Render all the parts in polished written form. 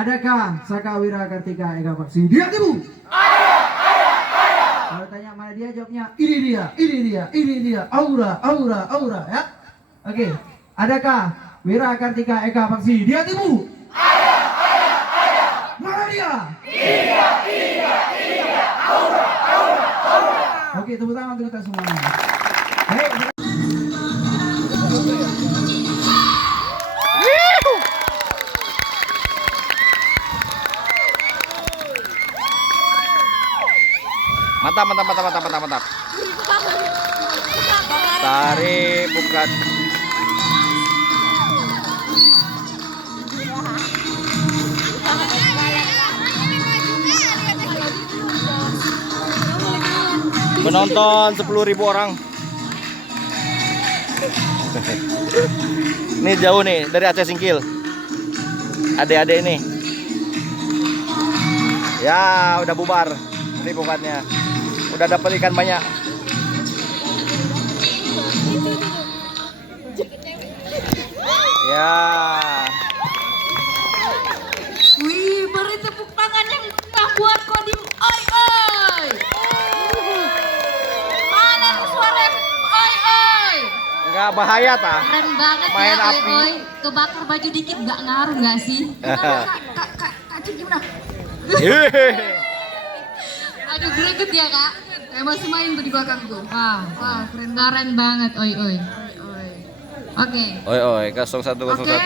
Adakah Saka Wira Kartika Eka Paksi di hatimu? Kalau tanya mana dia, jawabnya ini dia, aura ya. Oke, adakah Wira Kartika Eka Paksi di hatimu? Mana dia? Aura. Oke, tepuk tangan untuk kita semuanya. Hei, mantap. Tarik, bukan. Penonton 10.000 orang. Ini jauh nih dari Aceh Singkil. Adik-adik ini. Ya, udah bubar. Ini bukannya. Udah dapat ikan banyak. Ya. Wih, beri tepuk tangan yang meriah buat Kodim Oi Oi. Mana nih suara Oi? Enggak bahaya tah. Keren banget Main ya api. Oi. Kebakar baju dikit nggak ngaruh nggak sih? Kak Cip gimana? Aduh greget ya kak. Kayak masih main tuh di belakang tuh. Wah keren banget Oi. Oke. Oi 0101. Oke,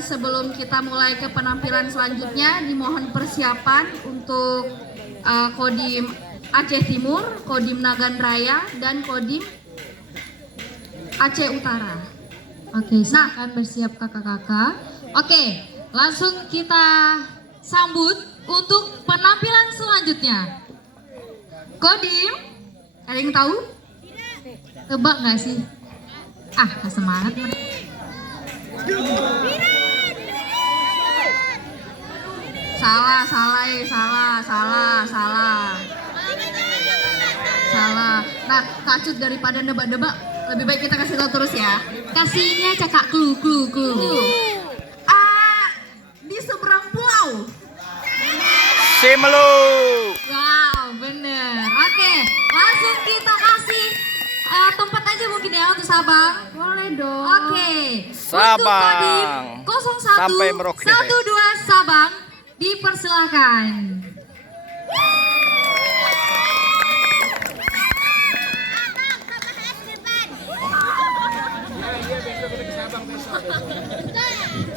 sebelum kita mulai ke penampilan selanjutnya, dimohon persiapan untuk Kodim Aceh Timur, Kodim Nagan Raya, dan Kodim Aceh Utara. Oke, silakan bersiap kakak-kakak. Oke, langsung kita sambut untuk penampilan selanjutnya. Kodim, ada yang tahu? Tebak nggak sih? Gak semangat mereka. Salah. Nah, Kacut daripada nebak-nebak, lebih baik kita kasih tahu terus ya. Kasihnya cakak clue. Di seberang pulau. Simelu. Wow, bener. Oke, langsung kita kasih tempat aja mungkin ya untuk Sabang. Boleh dong. Oke. Sabang. Untuk Kodim 01 Sampai Merauke. 12 Sabang dipersilakan.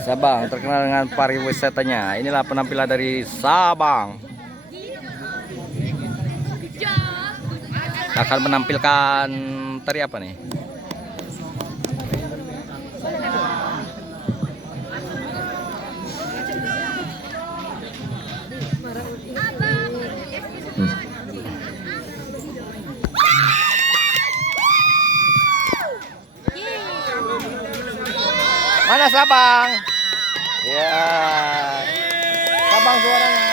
Sabang terkenal dengan pariwisatanya. Inilah penampilan dari Sabang. Akan menampilkan tari apa nih? Mana Sabang? Ya, Sabang suaranya.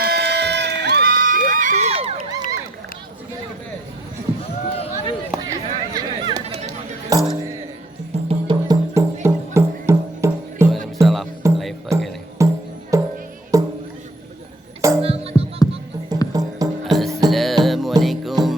Bisa live lagi nih. Assalamualaikum.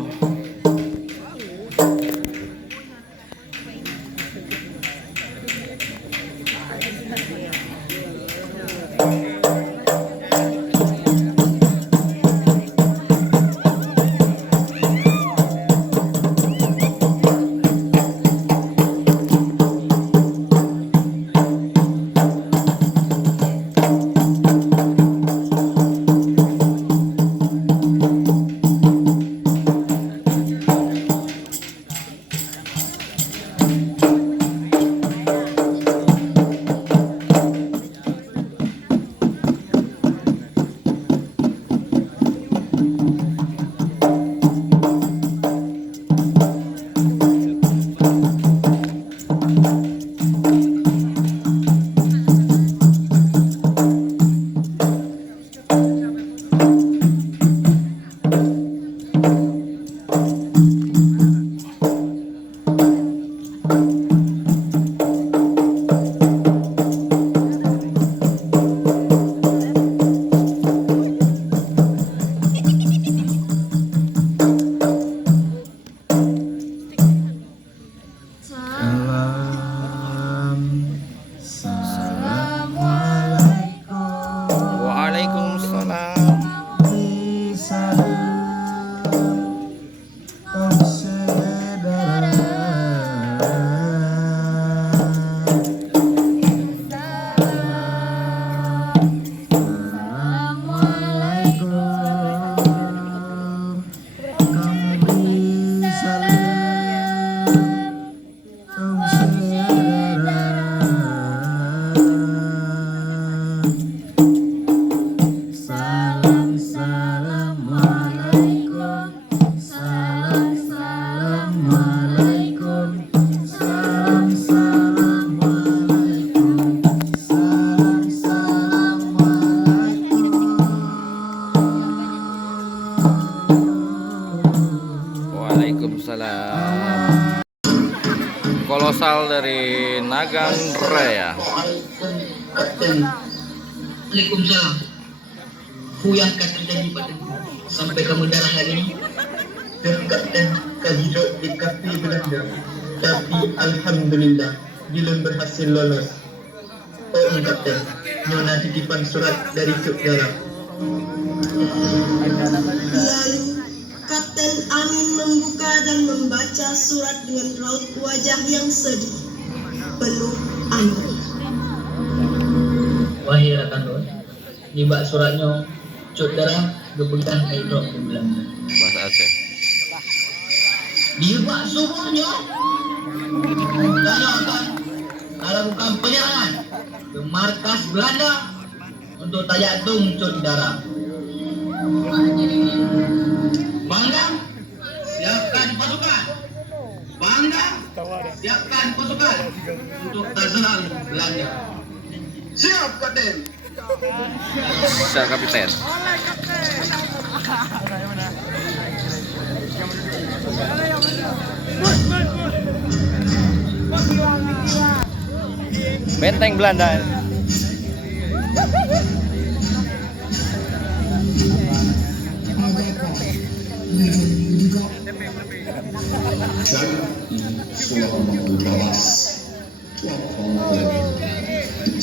dari Nagan Raya. Waalaikumsalam. Ku yang akan terjadi padamu sampai kamu darah lagi. Kapten Kajiro di kafe Belanda. Tapi alhamdulillah belum berhasil lolos. Oh Kapten, Nona titipan surat dari Cuk Darah. Lalu Kapten Amin membuka dan membaca surat dengan raut wajah yang sedih, penuh air. Wahai rakan Don, dibak suratnya Cuk Darah gebegan Kajiro di Belanda. Bahasa Aceh. Dibak suhunya. Tanyakan kalau bukan penyerangan ke markas Belanda untuk tayatung Cuk Darah. Bangga, siapkan pasukan. Bangga, siapkan pasukan untuk terserang Belanda. Siap, Kapten. Siap kapiten. Benteng Belanda.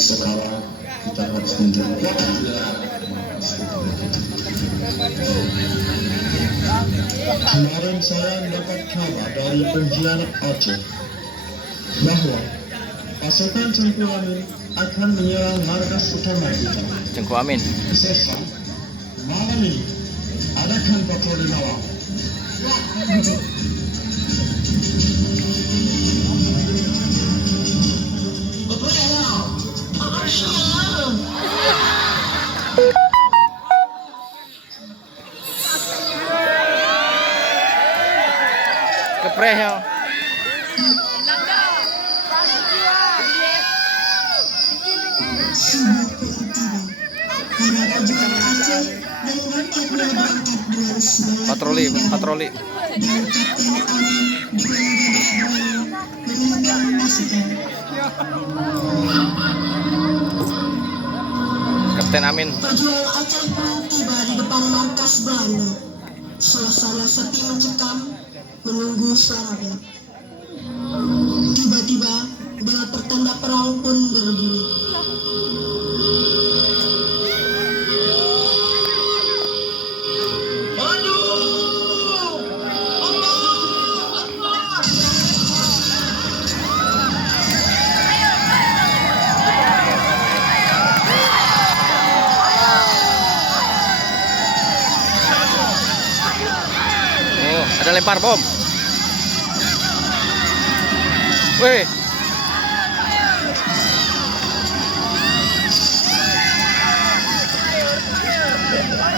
Sekarang kita harus menjaga. Kemarin saya mendapat kabar dari pengkhianat Aceh bahwa pasukan Cengku Amin akan menyerang markas utama kita. Cengku Amin. Sesa, malam ini adakan patroli malam. Keprehnya. Para pejuang Aceh dan rakyatnya berangkat dengan semangat Patroli. dan Kapten Amin dengan gagah berani memimpin pasukan. Kapten Amin. Pejuang Aceh pun tiba di depan markas Belanda. Suasana sepi mencekam, menunggu serangan. Tiba-tiba bel pertanda perang pun berbunyi. Oh, ada lempar bom. Wih.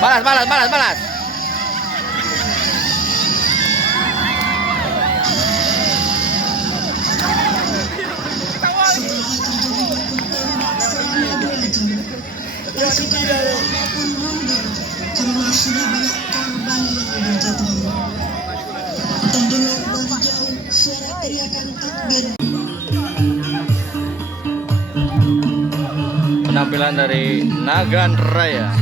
Balas. Karena sudah banyak korban yang berjatuhan. Terdengar dari jauh suara teriakan takbir. Penampilan dari Nagan Raya.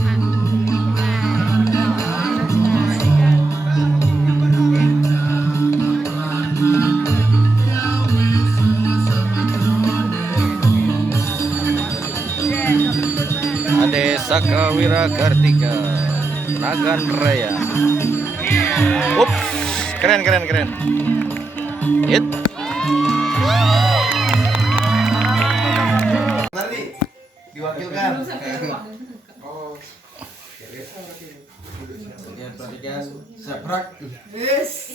Ade Sakawira Kartika Nagan Raya. Ups, keren. Hit. Nanti diwakilkan. Perhatikan seprak. Yes.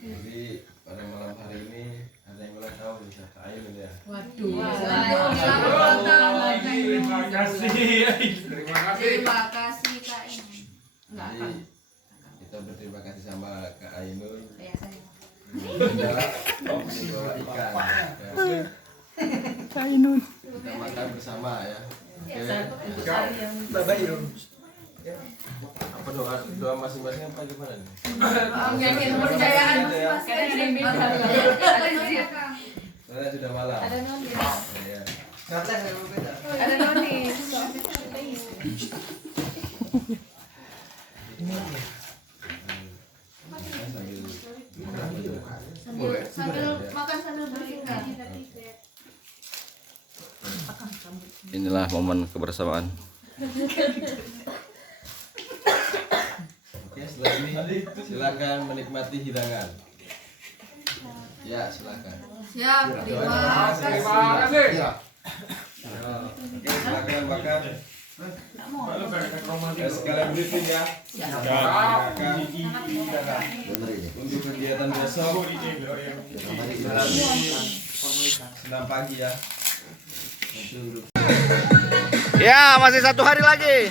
Jadi pada malam hari ini ada yang ulang tahun bisa kain ya. Waduh. Terima kasih Kak ini. Jadi kita berterima kasih sama Kak Ainul. Kayak saya. Bawa ikan. Kak Ainul. Kita makan bersama ya. Oke. Apa doa masing-masing apa gimana nih? Karena sudah malam. Ada noni. Ya. Ada noni. Sambil makan sambil bertingkah. Inilah momen kebersamaan. Oke, setelah ini silakan menikmati hidangan. Ya, silakan. Siap, terima kasih. Oke, silakan makan. Sekalian briefing ya. Silakan. Untuk kegiatan besok. Nanti 6 pagi ya. Ya, masih 1 hari lagi.